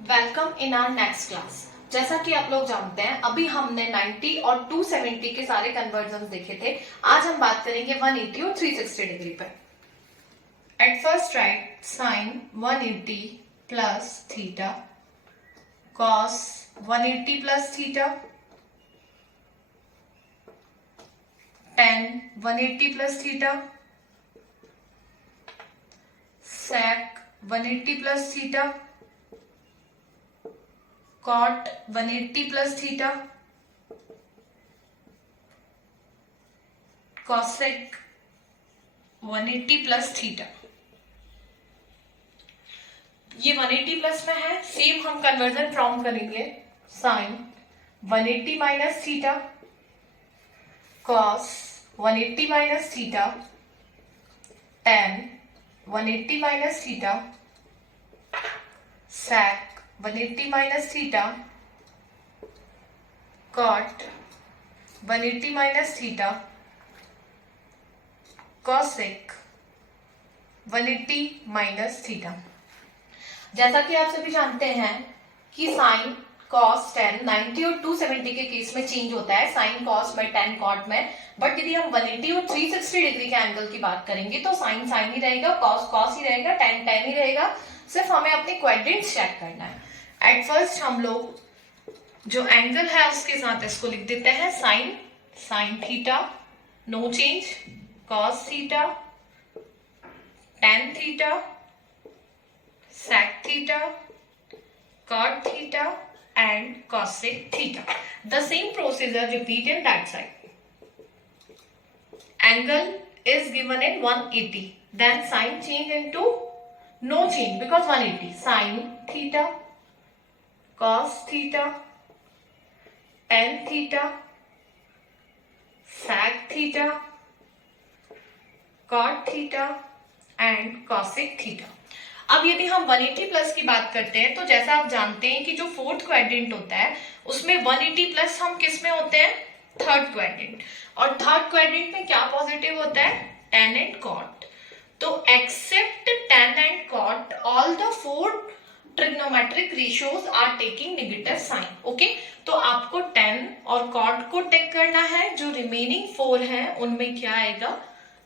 Welcome in our next class. जैसा कि आप लोग जानते हैं, अभी हमने 90 और 270 के सारे कन्वर्जन देखे थे। आज हम बात करेंगे 180 और 360 डिग्री पे। At first write sine 180 plus theta cos 180 plus theta tan 180 plus theta sec 180 plus theta cot 180 plus theta cosec 180 plus theta. ये 180 प्लस में है। सेम हम कन्वर्जन फ्रॉम करेंगे sine 180 minus theta cos 180 minus theta tan 180 minus theta sec 180 minus theta cot 180 minus theta cosec 180 minus theta. जैसा कि आप सभी जानते हैं कि साइन कॉस टेन 90 और 270 के केस में चेंज होता है, साइन कॉस में टेन कॉट में। बट यदि हम 180 और 360 डिग्री के एंगल की बात करेंगे तो साइन साइन ही रहेगा, कॉस कॉस ही रहेगा, टेन टेन ही रहेगा। सिर्फ हमें अपने क्वाड्रेंट्स चेक करना है। एट फर्स्ट हम लोग जो एंगल है उसके साथ इसको लिख देते हैं sine sine theta no change, cos theta tan theta sec theta cot theta and cosec theta. The same procedure repeat in that side. Angle is given in 180, then sin change into no change because 180 sin theta cos theta tan theta sec theta cot theta and cosec theta. अब यदि हम 180 plus की बात करते हैं तो जैसा आप जानते हैं कि जो फोर्थ क्वाड्रेंट होता है उसमें 180 प्लस हम किस में होते हैं, थर्ड क्वाड्रेंट। और थर्ड क्वाड्रेंट में क्या पॉजिटिव होता है, tan एंड cot। तो except tan and cot all the four trigonometric ratios are taking negative sign. Okay, तो आपको tan और cot को टेक करना है, जो रिमेनिंग फोर है उनमें क्या आएगा,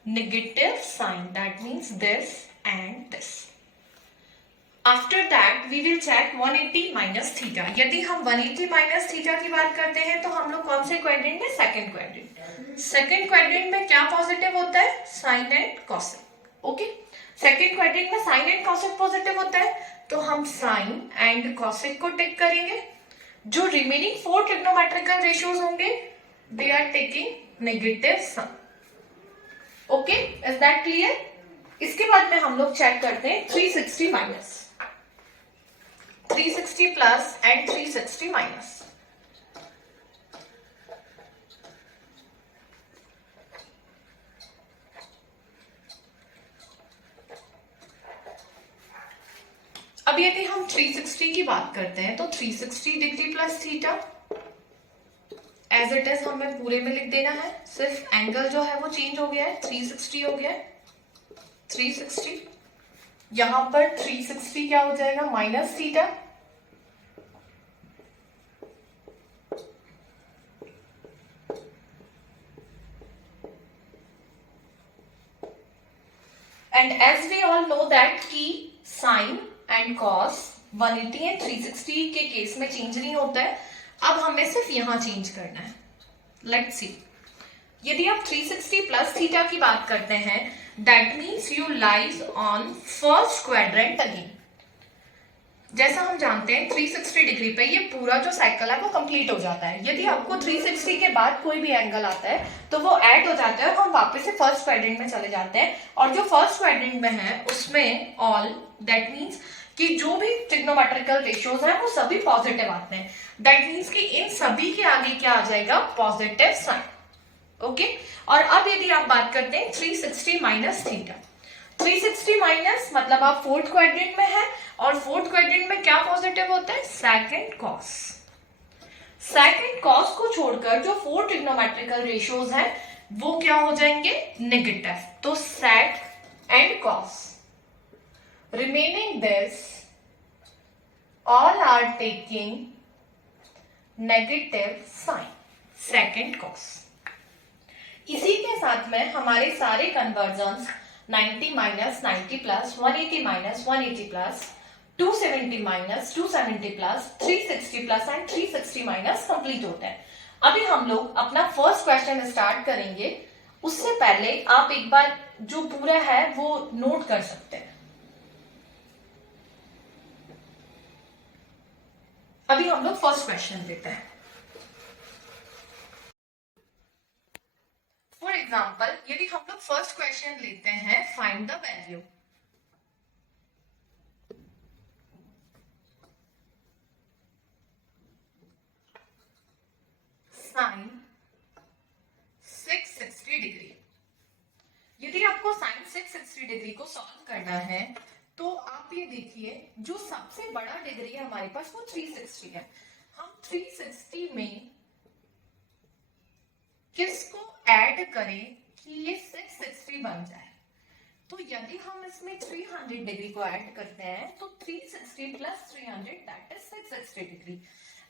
negative sign. That means this and this. After that we will check 180 minus theta. यदि हम 180 माइनस थीटा की बात करते हैं तो हम लोग कौन से क्वाड्रेंट में, सेकंड क्वाड्रेंट। सेकंड क्वाड्रेंट में क्या पॉजिटिव होता है, sine and cosec. Okay, second quadrant में साइन एंड कॉसेक पॉजिटिव होता है तो हम साइन एंड कॉसेक को टेक करेंगे। जो रिमेनिंग फोर ट्रिग्नोमेट्रिकल रेशियोज होंगे they are taking negative sign. Okay, is that clear. इसके बाद में हम लोग चेक करते हैं 360 माइनस, 360 प्लस एंड 360 माइनस। अब यदि हम 360 की बात करते हैं तो 360 degree plus theta as it is हमें पूरे में लिख देना है। सिर्फ एंगल जो है वो चेंज हो गया है, 360 हो गया है 360। यहां पर 360 क्या हो जाएगा, minus theta and as we all know that कि साइन एंड कॉस 180 एंड 360 के केस में चेंज नहीं होता है। अब हमें सिर्फ यहां चेंज करना है। लेट्स सी, यदि आप 360 प्लस थीटा की बात करते हैं that means you lies on first quadrant again. जैसा हम जानते हैं 360 डिग्री पे ये पूरा जो साइकिल है वो कंप्लीट हो जाता है। यदि आपको 360 के बाद कोई भी एंगल आता है तो वो ऐड हो जाता है और हम वापस से फर्स्ट क्वाड्रेंट में चले जाते हैं। और जो फर्स्ट क्वाड्रेंट में है उसमें ऑल, दैट मीन्स कि जो भी ट्रिग्नोमेट्रिकल रेशियोज हैं वो सभी पॉजिटिव आते हैं। दैट मीन्स कि इन सभी के आगे क्या आ जाएगा, पॉजिटिव साइन। ओके, और अब यदि आप बात करते हैं 360 माइनस थीटा, 360 माइनस मतलब आप फोर्थ क्वाड्रेंट में है और फोर्थ क्वाड्रेंट में क्या पॉजिटिव होता है, सेकंड कॉस। सेकंड कॉस को छोड़कर जो फोर ट्रिग्नोमेट्रिकल रेशियोज हैं वो क्या हो जाएंगे, नेगेटिव। तो sec and cos, remaining this all are taking negative sign, second cos. इसी के साथ में हमारे सारे conversions 90 minus 90 plus 180 minus 180 plus 270 minus 270 plus 360 plus and 360 minus complete होते हैं। अभी हम लोग अपना फर्स्ट क्वेश्चन स्टार्ट करेंगे। उससे पहले आप एक बार जो पूरा है वो नोट कर सकते हैं। अभी हम लोग फर्स्ट क्वेश्चन लेते हैं। फॉर एग्जाम्पल यदि हम लोग फर्स्ट क्वेश्चन लेते हैं, find the value. Sine 660 degree. यदि आपको साइन 660 डिग्री को सॉल्व करना है तो आप ये देखिए, जो सबसे बड़ा डिग्री है हमारे पास वो 360 है। हम 360 में किसको ऐड करें कि ये 660 बन जाए? तो यदि हम इसमें 300 डिग्री को ऐड करते हैं तो 360 plus 300 that is 660 degree.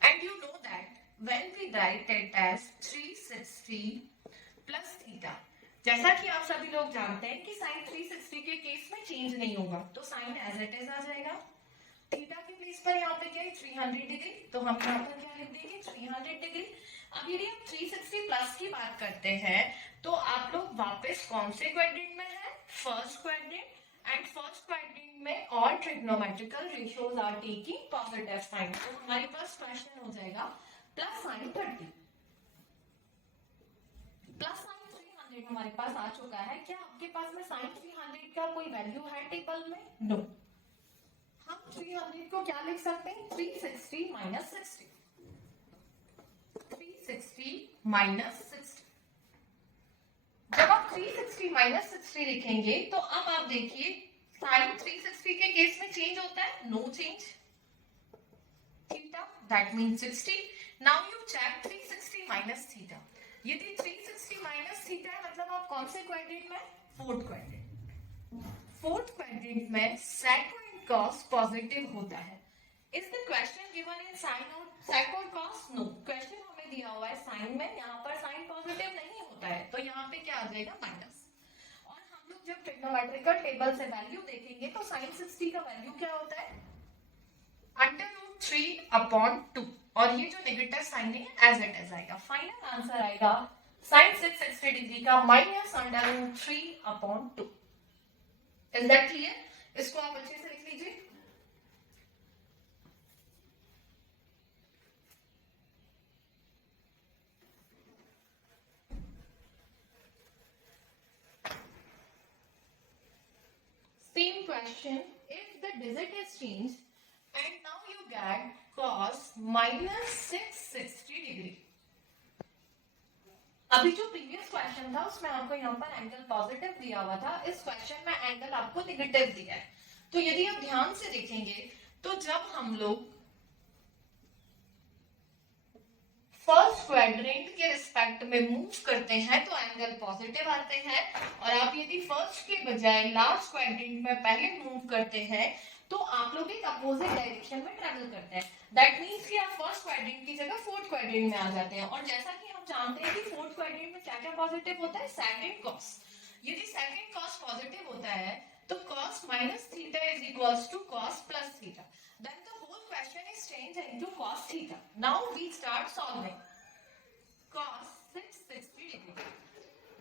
And you know that when we write it as 360 plus theta, जैसा कि आप सभी लोग जानते हैं कि साइन 360 के केस में चेंज नहीं होगा, तो साइन एज इट इज आ जाएगा। थीटा के प्लेस पर यहाँ पे क्या है 300 डिग्री, तो हम यहाँ पर क्या लिख देंगे 300 डिग्री। अब यदि हम 360 प्लस की बात करते हैं तो आप लोग वापस कौन से क्वाड्रेंट में है? First quadrant. And first quadrant में all trigonometrical ratios are taking positive sign, तो हमारे पास क्वेश्चन हो जाएगा प्लस साइन 30 प्लस साइन 300 हमारे पास आ चुका है। क्या आपके पास में साइन 300 का कोई वैल्यू है टेबल में? नो। हम 300 को क्या लिख सकते हैं? 360 माइनस 60, 360 माइनस 60। जब आप 360 माइनस 60 लिखेंगे तो अब आप देखिए साइन 360 के केस में चेंज होता है? No change. Theta that means 60। Now you check 360 minus theta. यदि 360 माइनस थीटा है मतलब आप कौन से क्वाड्रेंट में? Fourth quadrant. फोर्थ क्वाड्रेंट में सेक एंड कॉस पॉजिटिव होता है। Is the question given in sine और सेक और कॉस? नो। क्वेश्चन हमें दिया हुआ है साइन में, यहाँ पर साइन पॉजिटिव नहीं होता है, तो यहाँ पे क्या आ जाएगा? माइनस। और हम लोग जब ट्रिग्नोमेट्रिकल टेबल से वैल्यू देखेंगे तो साइन 60 का वैल्यू क्या होता है? √3/2, और ये जो नेगेटिव साइन है एज इट इज आएगा। फाइनल आंसर आएगा साइन 660 डिग्री का माइनस √3/2। Is that clear? इसको आप अच्छे से लिख लीजिए। Same question, if the digit is changed and now you get cos minus 660 degree। अभी जो प्रीवियस क्वेश्चन था उसमें आपको यहाँ पर एंगल पॉजिटिव दिया हुआ था, इस क्वेश्चन में एंगल आपको नेगेटिव दिया है। तो यदि आप ध्यान से देखेंगे तो जब हम लोग फर्स्ट क्वाड्रेंट के रिस्पेक्ट में मूव करते हैं तो एंगल पॉजिटिव आते हैं, और आप यदि फर्स्ट के बजाय लास्ट क्वाड्रेंट में पहले मूव करते हैं तो आप लोग एक अपोजिट डायरेक्शन में ट्रेवल करते हैं। दैट मींस कि आप फर्स्ट क्वाड्रेंट की जगह फोर्थ क्वाड्रेंट में आ जाते हैं। और जैसा कि हम जानते हैं कि फोर्थ क्वाड्रेंट में क्या क्या पॉजिटिव होता है? Second cos. यदि सेकंड कॉस पॉजिटिव होता है तो cos minus theta is equals to cos plus theta. Then the whole question is changed into cos theta. Now we start solving. Cos 660 degree.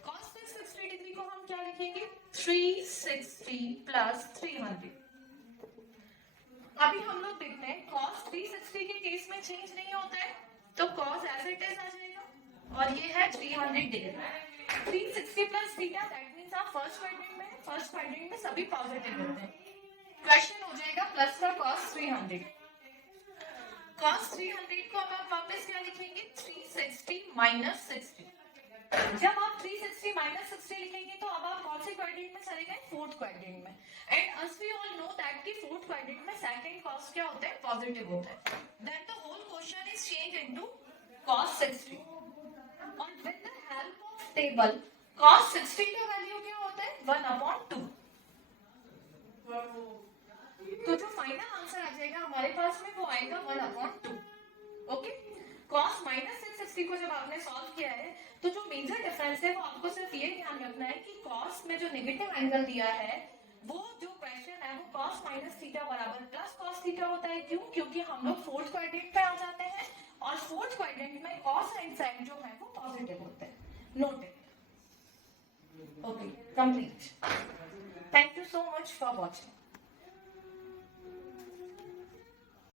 Cos 660 degree को हम क्या लिखेंगे? 360 plus 300. अभी हम लोग देखते हैं cos 360 के केस में चेंज नहीं होता है, तो cos as it is आ जाएगा, और ये है 300 degree. 360 plus theta that means आप फर्स्ट क्वाड्रेंट में, फर्स्ट क्वाड्रेंट में सभी पॉजिटिव होते हैं। क्वेश्चन हो जाएगा प्लस का cos 300। cos 300 को अब आप वापस क्या लिखेंगे? 360 माइनस 60। जब आप 360 माइनस 60 लिखेंगे तो अब आप कौन से क्वाड्रेंट में चले गए? फोर्थ क्वाड्रेंट में। And as we all know that कि फोर्थ क्वाड्रेंट में सेकंड cos क्या होता है? पॉजिटिव होता है। Then the whole question is changed into cos 60। और with the help of table cos 60 का वैल्यू क्या होता है? 1/2। तो जो फाइनल आंसर आ जाएगा हमारे पास में वो आएगा 1/2। ओके, cos -660 को जब आपने सॉल्व किया है तो जो मेजर डिफरेंस है वो आपको सिर्फ ये ध्यान रखना है कि cos में जो नेगेटिव एंगल दिया है वो जो क्वेश्चन है वो cos -थीटा बराबर प्लस cos थीटा होता है। क्यों? क्योंकि हम लोग फोर्थ क्वाड्रेंट पे आ जाते हैं और फोर्थ क्वाड्रेंट में cos एंड sin जो है वो पॉजिटिव होते हैं। Noted. Okay, complete. Thank you so much for watching.